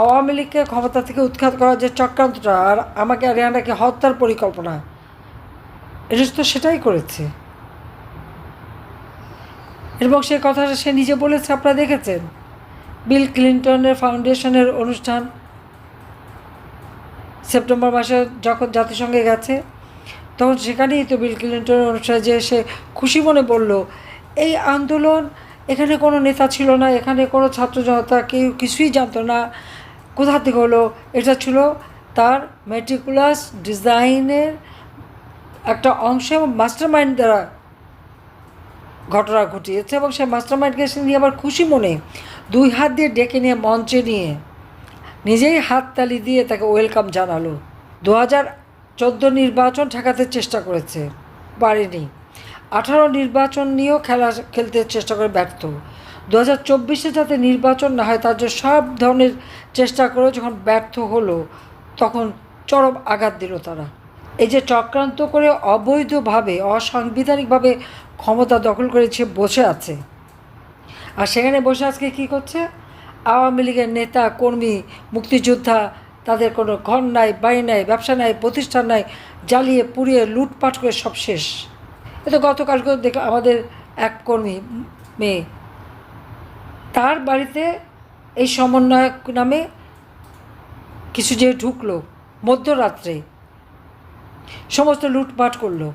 আওয়ামী লীগকে ক্ষমতা থেকে উৎখাত করার যে চক্রান্তটা আর আমাকে রিহানাকে হত্যার পরিকল্পনা এটা তো সেটাই করেছে। এবং সে কথাটা সে নিজে বলেছে, আপনারা দেখেছেন? বিল ক্লিন্টনের ফাউন্ডেশনের অনুষ্ঠান সেপ্টেম্বর মাসে যখন জাতিসংঘে গেছে, তখন সেখানেই তো বিল ক্লিন্টনের অনুষ্ঠানে যে সে খুশি মনে বলল, এই আন্দোলন এখানে কোনো নেতা ছিল না, এখানে কোনো ছাত্র জনতা কেউ কিছুই জানতো না কোথা থেকে হলো? এটা ছিল তার মেট্রিকুলাস ডিজাইনের একটা অংশ এবং মাস্টার মাইন্ড দ্বারা ঘটনা ঘটিয়েছে এবং সেই মাস্টার মাইন্ডকে সে নিয়ে আবার খুশি মনে দুই হাত দিয়ে ডেকে নিয়ে মঞ্চে নিয়ে নিজেই হাততালি দিয়ে তাকে ওয়েলকাম জানালো। দু হাজার চোদ্দ নির্বাচন ঠেকাতে চেষ্টা করেছে, পারেনি। আঠারো নির্বাচন নিয়েও খেলা খেলতে চেষ্টা করে ব্যর্থ। দু হাজার চব্বিশে যাতে নির্বাচন না হয়, তার জন্য সব ধরনের চেষ্টা করে যখন ব্যর্থ হলো, তখন চরম আঘাত দিল তারা। এই যে চক্রান্ত করে অবৈধভাবে, অসাংবিধানিকভাবে ক্ষমতা দখল করেছে বসে আছে। আর সেখানে বসে আজকে কী করছে? আওয়ামী লীগের নেতা, কর্মী, মুক্তিযোদ্ধা, তাদের কোনো ঘর নাই, বাড়ি নাই, ব্যবসা নাই, প্রতিষ্ঠান নাই, জ্বালিয়ে পুড়িয়ে লুটপাট করে সব শেষ। এ তো গতকালকে দেখ আমাদের এক কর্মী, মেয়ে তার বাড়িতে এই সমন্বয়ক নামে কিছু যে ঢুকলো, মধ্যরাত্রে সমস্ত লুটপাট করল।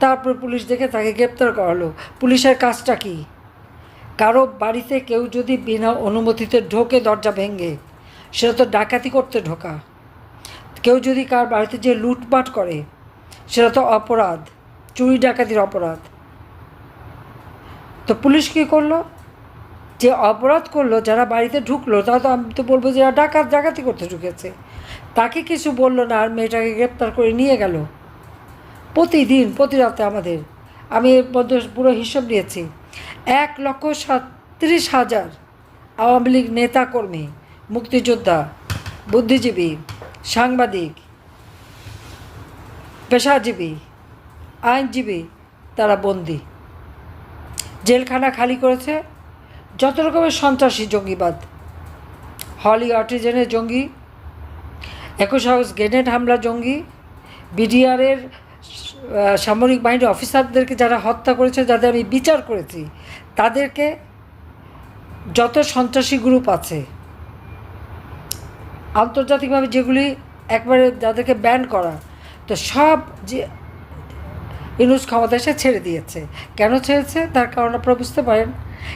তারপর পুলিশ দেখে তাকে গ্রেপ্তার করালো। পুলিশের কাজটা কি? কারও বাড়িতে কেউ যদি বিনা অনুমতিতে ঢোকে দরজা ভেঙে, সেটা তো ডাকাতি করতে ঢোকা। কেউ যদি কার বাড়িতে যে লুটপাট করে, সেটা তো অপরাধ, চুরি ডাকাতির অপরাধ। তো পুলিশ কী করল? যে অপরাধ করল, যারা বাড়িতে ঢুকলো, তারা তো আমি তো বলব যে ডাকাত, ডাকাতি করতে ঢুকেছে। তাকে কিছু বলল না, আর মেয়েটাকে গ্রেপ্তার করে নিয়ে গেল। প্রতিদিন, প্রতি রাতে আমাদের। আমি এর মধ্যে পুরো হিসাব নিয়েছি। এক লক্ষ সাতত্রিশ হাজার আওয়ামী লীগ নেতাকর্মী, মুক্তিযোদ্ধা, বুদ্ধিজীবী, সাংবাদিক, পেশাজীবী, আইনজীবী, তারা বন্দি। জেলখানা খালি করেছে। যত রকমের সন্ত্রাসী জঙ্গিবাদ। হলি আর্টিজেনের জঙ্গি, একুশ হাউস গ্রেনেড হামলা জঙ্গি, বিডিআরের সামরিক বাহিনীর অফিসারদেরকে যারা হত্যা করেছে, যাদের আমি বিচার করেছি, তাদেরকে যত সন্ত্রাসী গ্রুপ আছে, আন্তর্জাতিকভাবে যেগুলি একবারে যাদেরকে ব্যান করা, তো সব যে ইউনুস ক্ষমতা এসে ছেড়ে দিয়েছে। কেন ছেড়েছে? তার কারণ আপনারা বুঝতে পারেন।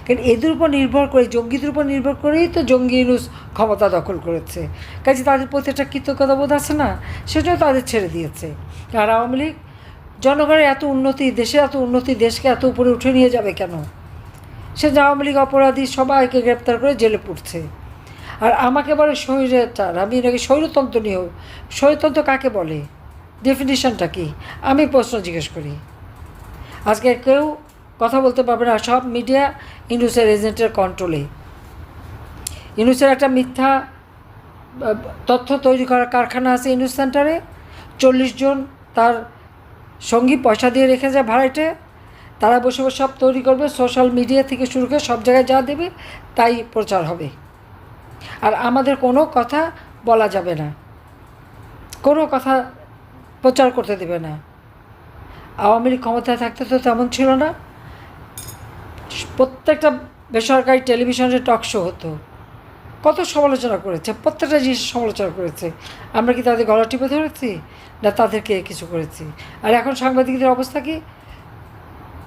কারণ এদের উপর নির্ভর করে, জঙ্গিদের উপর নির্ভর করেই তো জঙ্গি ইউনুস ক্ষমতা দখল করেছে। কাজে তাদের প্রতি একটা কৃতজ্ঞতা বোধ আছে না? সেটাও তাদের ছেড়ে দিয়েছে। আর আওয়ামী লীগ, জনগণের এত উন্নতি, দেশে এত উন্নতি, দেশকে এত উপরে উঠে নিয়ে যাবে কেন? সে আওয়ামী লীগ অপরাধী সবাইকে গ্রেপ্তার করে জেলে পড়ছে আর আমাকে বলে স্বৈরাচার আমি নাকি স্বৈরতন্ত্র নিয়েও স্বৈরতন্ত্র কাকে বলে? ডেফিনিশনটা কি? আমি প্রশ্ন জিজ্ঞেস করি। আজকে কেউ কথা বলতে পারবে না, সব মিডিয়া ইনুসের এজেন্টের কন্ট্রোলে ইনুসের একটা মিথ্যা তথ্য তৈরি করার কারখানা আছে ইনুস সেন্টারে চল্লিশ জন তার সঙ্গী পয়সা দিয়ে রেখে যায় ভাড়াটে। তারা বসে বসে সব তৈরি করবে সোশ্যাল মিডিয়া থেকে শুরু করে সব জায়গায় যা দেবে তাই প্রচার হবে। আর আমাদের কোনো কথা বলা যাবে না। কোনো কথা প্রচার করতে দেবে না। আওয়ামী লীগ ক্ষমতায় থাকতে তো তেমন ছিল না। প্রত্যেকটা বেসরকারি টেলিভিশনের টক শো হতো, কত সমালোচনা করেছে, প্রত্যেকটা জিনিস সমালোচনা করেছে। আমরা কি তাদের গলা টিপে ধরেছি? না তাদেরকে কিছু করেছি? আর এখন সাংবাদিকদের অবস্থা কি?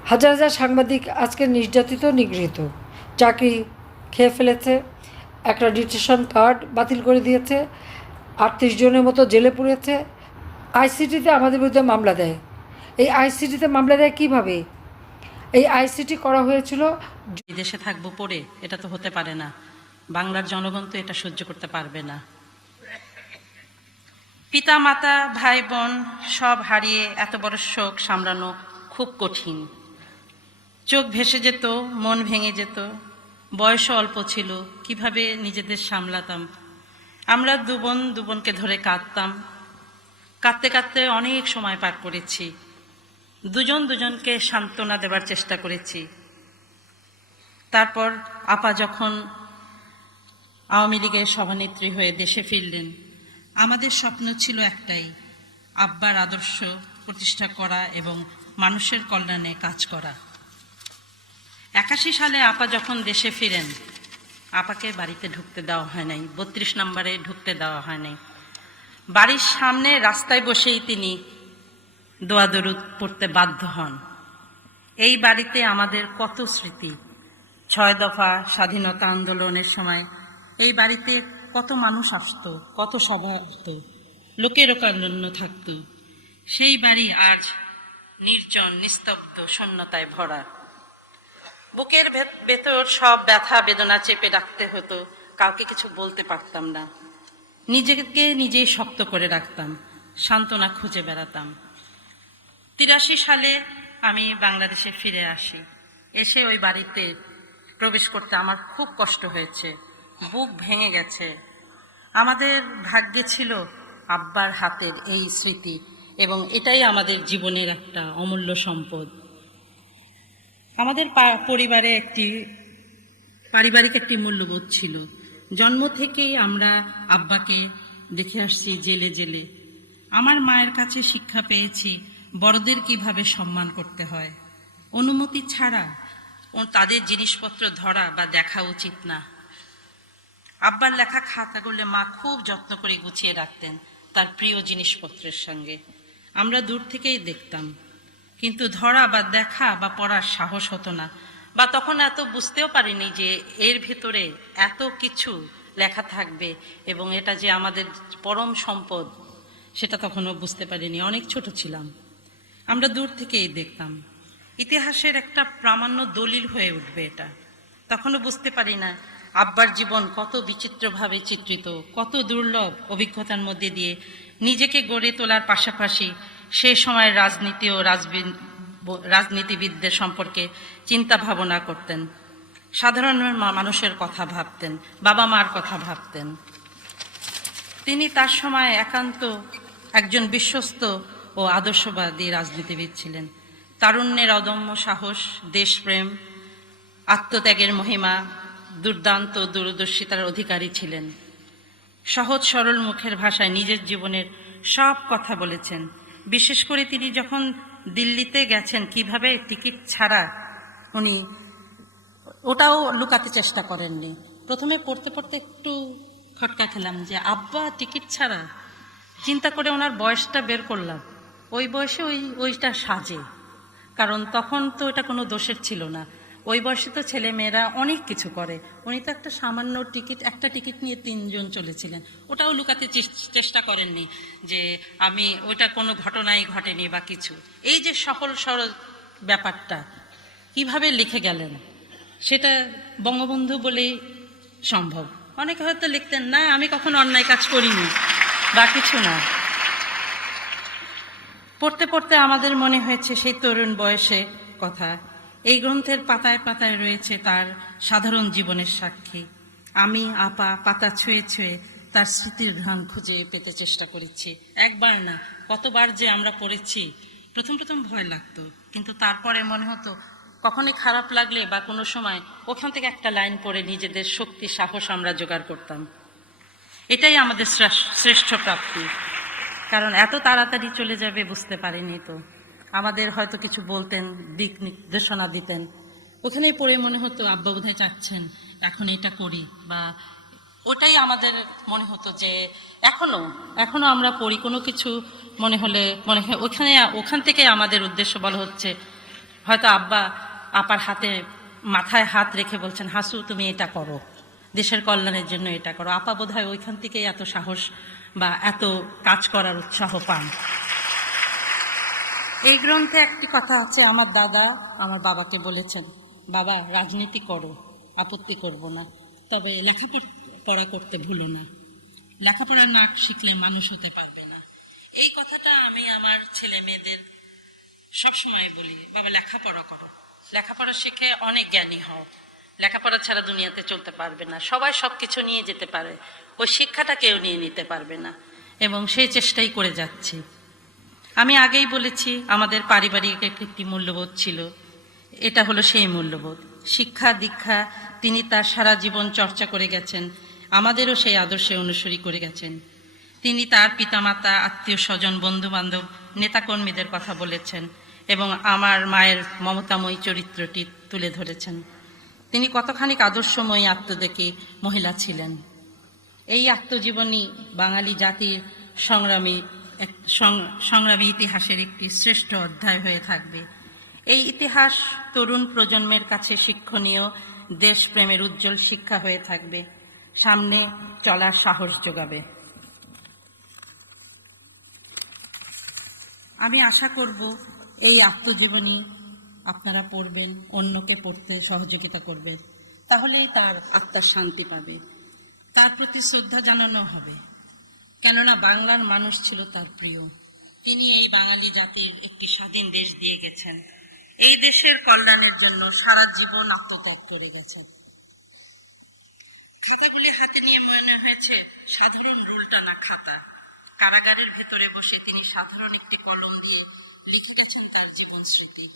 হাজার হাজার সাংবাদিক আজকে নির্যাতিত, নিগৃহীত। চাকরি খেয়ে ফেলেছে, একটা ডিটেশন কার্ড বাতিল করে দিয়েছে, আটত্রিশ জনের মতো জেলে পড়েছে। আইসিটিতে আমাদের বিরুদ্ধে মামলা দেয়। এই আইসিটিতে মামলা দেয় কীভাবে? এই আইসিটি করা হয়েছিল। বিদেশে থাকব পড়ে, এটা তো হতে পারে না। বাংলার জনগণ তো এটা সহ্য করতে পারবে না। পিতা মাতা ভাই বোন সব হারিয়ে এত বড় শোক সামলানো খুব কঠিন। চোখ ভেসে যেত, মন ভেঙে যেত। বয়সও অল্প ছিল, কীভাবে নিজেদের সামলাতাম? আমরা দু বোন দু বোনকে ধরে কাঁদতাম। কাঁদতে কাঁদতে অনেক সময় পার করেছি। দুজন দুজনকে সান্ত্বনা দেবার চেষ্টা করেছি। তারপর আপা যখন আওয়ামী লীগের সভানেত্রী হয়ে দেশে ফিরলেন, আমাদের স্বপ্ন ছিল একটাই, আব্বার আদর্শ প্রতিষ্ঠা করা এবং মানুষের কল্যাণে কাজ করা। একাশি সালে আপা যখন দেশে ফিরেন, আপাকে বাড়িতে ঢুকতে দেওয়া হয় নাই, বত্রিশ নম্বরে ঢুকতে দেওয়া হয় নাই। বাড়ির সামনে রাস্তায় বসেই তিনি দোয়া দরুদ পড়তে বাধ্য হন। এই বাড়িতে আমাদের কত স্মৃতি। ছয় দফা স্বাধীনতা আন্দোলনের সময় এই বাড়িতে কত মানুষ আসতো, কত সভা হতো, লোকের কান্ড থাকতো। সেই বাড়ি আজ নির্জন, নিস্তব্ধ, শূন্যতায় ভরা। বুকের ভেত- ভেতর সব ব্যথা, বেদনা চেপে রাখতে হতো, কাউকে কিছু বলতে পারতাম না। নিজেকে নিজেই শক্ত করে রাখতাম, সান্ত্বনা খুঁজে বেড়াতাম। তিরাশি সালে আমি বাংলাদেশে ফিরে আসি। এসে ওই বাড়িতে প্রবেশ করতে আমার খুব কষ্ট হয়েছে। বুক ভেঙে গেছে। আমাদের ভাগ্যে ছিল আব্বার হাতের এই স্মৃতি এবং এটাই আমাদের জীবনের একটা অমূল্য সম্পদ। আমাদের পরিবারে একটি, পারিবারিক একটি মূল্যবোধ ছিল। জন্ম থেকেই আমরা আব্বাকে দেখে আসছি জেলে জেলে। আমার মায়ের কাছে শিক্ষা পেয়েছি বড়দের কীভাবে সম্মান করতে হয়? অনুমতি ছাড়া ও তাদের জিনিসপত্র ধরা বা দেখা উচিত না। আব্বার লেখা খাতাগুলো মা খুব যত্ন করে গুছিয়ে রাখতেন তার প্রিয় জিনিসপত্রের সঙ্গে। আমরা দূর থেকেই দেখতাম। কিন্তু ধরা বা দেখা বা পড়ার সাহস হতো না বা তখন এত বুঝতেও পারিনি যে এর ভেতরে এত কিছু লেখা থাকবে এবং এটা যে আমাদের পরম সম্পদ, সেটা তখনও বুঝতে পারিনি। অনেক ছোট ছিলাম। আমরা দূর থেকেই দেখতাম। ইতিহাসের একটা প্রামাণ্য দলিল হয়ে উঠবে এটা। তখনও বুঝতে পারি না, আব্বার জীবন কত বিচিত্রভাবে চিত্রিত, কত দুর্লভ অভিজ্ঞতার মধ্যে দিয়ে নিজেকে গড়ে তোলার পাশাপাশি সে সময়ের রাজনীতি ও রাজনীতিবিদদের সম্পর্কে চিন্তা ভাবনা করতেন সাধারণ মানুষের কথা ভাবতেন, বাবা মার কথা ভাবতেন। তিনি তার সময় একান্ত একজন বিশ্বস্ত ও আদর্শবাদী রাজনীতিবিদ ছিলেন। তারুণ্যের অদম্য সাহস, দেশপ্রেম, আত্মত্যাগের মহিমা, দুর্দান্ত দূরদর্শিতার অধিকারী ছিলেন। সহজ সরল মুখের ভাষায় নিজের জীবনের সব কথা বলেছেন। বিশেষ করে তিনি যখন দিল্লিতে গেছেন, কীভাবে টিকিট ছাড়া উনি ওটাও লুকাতে চেষ্টা করেননি। প্রথমে পড়তে পড়তে একটু খটকা খেলাম যে, আব্বা, টিকিট ছাড়া। চিন্তা করে ওনার বয়সটা বের করলাম। ওই বয়সে ওই, ওইটা সাজে। কারণ তখন তো এটা কোনো দোষের ছিল না। ওই বয়সে তো ছেলে মেয়েরা অনেক কিছু করে। উনি তো একটা সামান্য টিকিট, একটা টিকিট নিয়ে তিনজন চলেছিলেন। ওটাও লুকাতে চেষ্টা করেননি যে আমি ওইটা কোনো ঘটনাই ঘটেনি বা কিছু। এই যে সফল সরল ব্যাপারটা, কীভাবে লিখে গেলেন? সেটা বঙ্গবন্ধু বলেই সম্ভব। অনেকে হয়তো লিখতেন, না, আমি কখনো অন্যায় কাজ করিনি বা কিছু না। পড়তে পড়তে আমাদের মনে হয়েছে সেই তরুণ বয়সে কথা। এই গ্রন্থের পাতায় পাতায় রয়েছে তার সাধারণ জীবনের সাক্ষী। আমি আপা পাতা ছুঁয়ে ছুঁয়ে তার স্মৃতির ঘ্রাণ খুঁজে পেতে চেষ্টা করেছি। একবার না, কতবার যে আমরা পড়েছি, প্রথম প্রথম ভয় লাগতো। কিন্তু তারপরে মনে হতো, কখনই খারাপ লাগলে বা কোনো সময় ওখান থেকে একটা লাইন পড়ে নিজেদের শক্তি, সাহস আমরা জোগাড় করতাম। এটাই আমাদের শ্রেষ্ঠ- শ্রেষ্ঠ প্রাপ্তি। কারণ এত তাড়াতাড়ি চলে যাবে বুঝতে পারিনি তো। আমাদের হয়তো কিছু বলতেন, দিক নির্দেশনা দিতেন। ওখানেই পড়ে মনে হতো, আব্বা বোধহয় চাচ্ছেন, এখন এটা করি বা ওটাই আমাদের মনে হতো যে এখনও এখনও আমরা পড়ি, কোনো কিছু মনে হলে মনে হয় ওখানে, ওখান থেকে আমাদের উদ্দেশ্য বলা হচ্ছে। হয়তো আব্বা আপার হাতে মাথায় হাত রেখে বলছেন, হাসু, তুমি এটা করো। দেশের কল্যাণের জন্য এটা করো। আপা বোধ হয় ওইখান থেকে এত সাহস বা এত কাজ করার উৎসাহ পান। এই গ্রন্থে একটি কথা আছে, আমার দাদা আমার বাবাকে বলেছেন, বাবা, রাজনীতি করো, আপত্তি করব না, তবে লেখাপড়া করতে ভুলো না। লেখাপড়া না শিখলে মানুষ হতে পারবে না। এই কথাটা আমি আমার ছেলে মেয়েদের সবসময় বলি, বাবা, লেখাপড়া করো। লেখাপড়া শিখে অনেক জ্ঞানী হও। লেখাপড়া ছাড়া দুনিয়াতে চলতে পারবে না। সবাই সব কিছু নিয়ে যেতে পারে। ওই শিক্ষাটা কেউ নিয়ে নিতে পারবে না। এবং সেই চেষ্টাই করে যাচ্ছি। আমি আগেই বলেছি, আমাদের পারিবারিক একটি মূল্যবোধ ছিল। এটা হলো সেই মূল্যবোধ। শিক্ষা, দীক্ষা, তিনি তার সারা জীবন চর্চা করে গেছেন। আমাদেরও সেই আদর্শে অনুসরী করে গেছেন। তিনি তার পিতামাতা, আত্মীয় স্বজন বন্ধু বান্ধব নেতাকর্মীদের কথা বলেছেন এবং আমার মায়ের মমতাময়ী চরিত্রটি তুলে ধরেছেন। তিনি কতখানি আদর্শময়ী আত্মদেখী মহিলা ছিলেন। এই আত্মজীবনী বাঙালি জাতির সংগ্রামী এক- সংগ্রামী ইতিহাসের একটি শ্রেষ্ঠ অধ্যায় হয়ে থাকবে। এই ইতিহাস তরুণ প্রজন্মের কাছে শিক্ষণীয়, দেশপ্রেমের উজ্জ্বল শিক্ষা হয়ে থাকবে। সামনে চলার সাহস যোগাবে। আমি আশা করব এই আত্মজীবনী আপনারা পড়বেন, অন্যকে পড়তে সহযোগিতা করবেন তাহলেই তার আত্মার শান্তি পাবে, তার প্রতি শ্রদ্ধা জানানো হবে। কেননা বাংলার মানুষ ছিল তার প্রিয়। তিনি এই বাঙালি জাতির একটি স্বাধীন দেশ দিয়ে গেছেন। এই দেশের কল্যাণের জন্য সারা জীবন আত্মত্যাগ করে গেছেন। খাতাগুলি হাতে নিয়ে মনে হয়েছে, সাধারণ রুল টানা খাতা। কারাগারের ভেতরে বসে তিনি সাধারণ একটি কলম দিয়ে লিখে গেছেন তার জীবন স্মৃতি।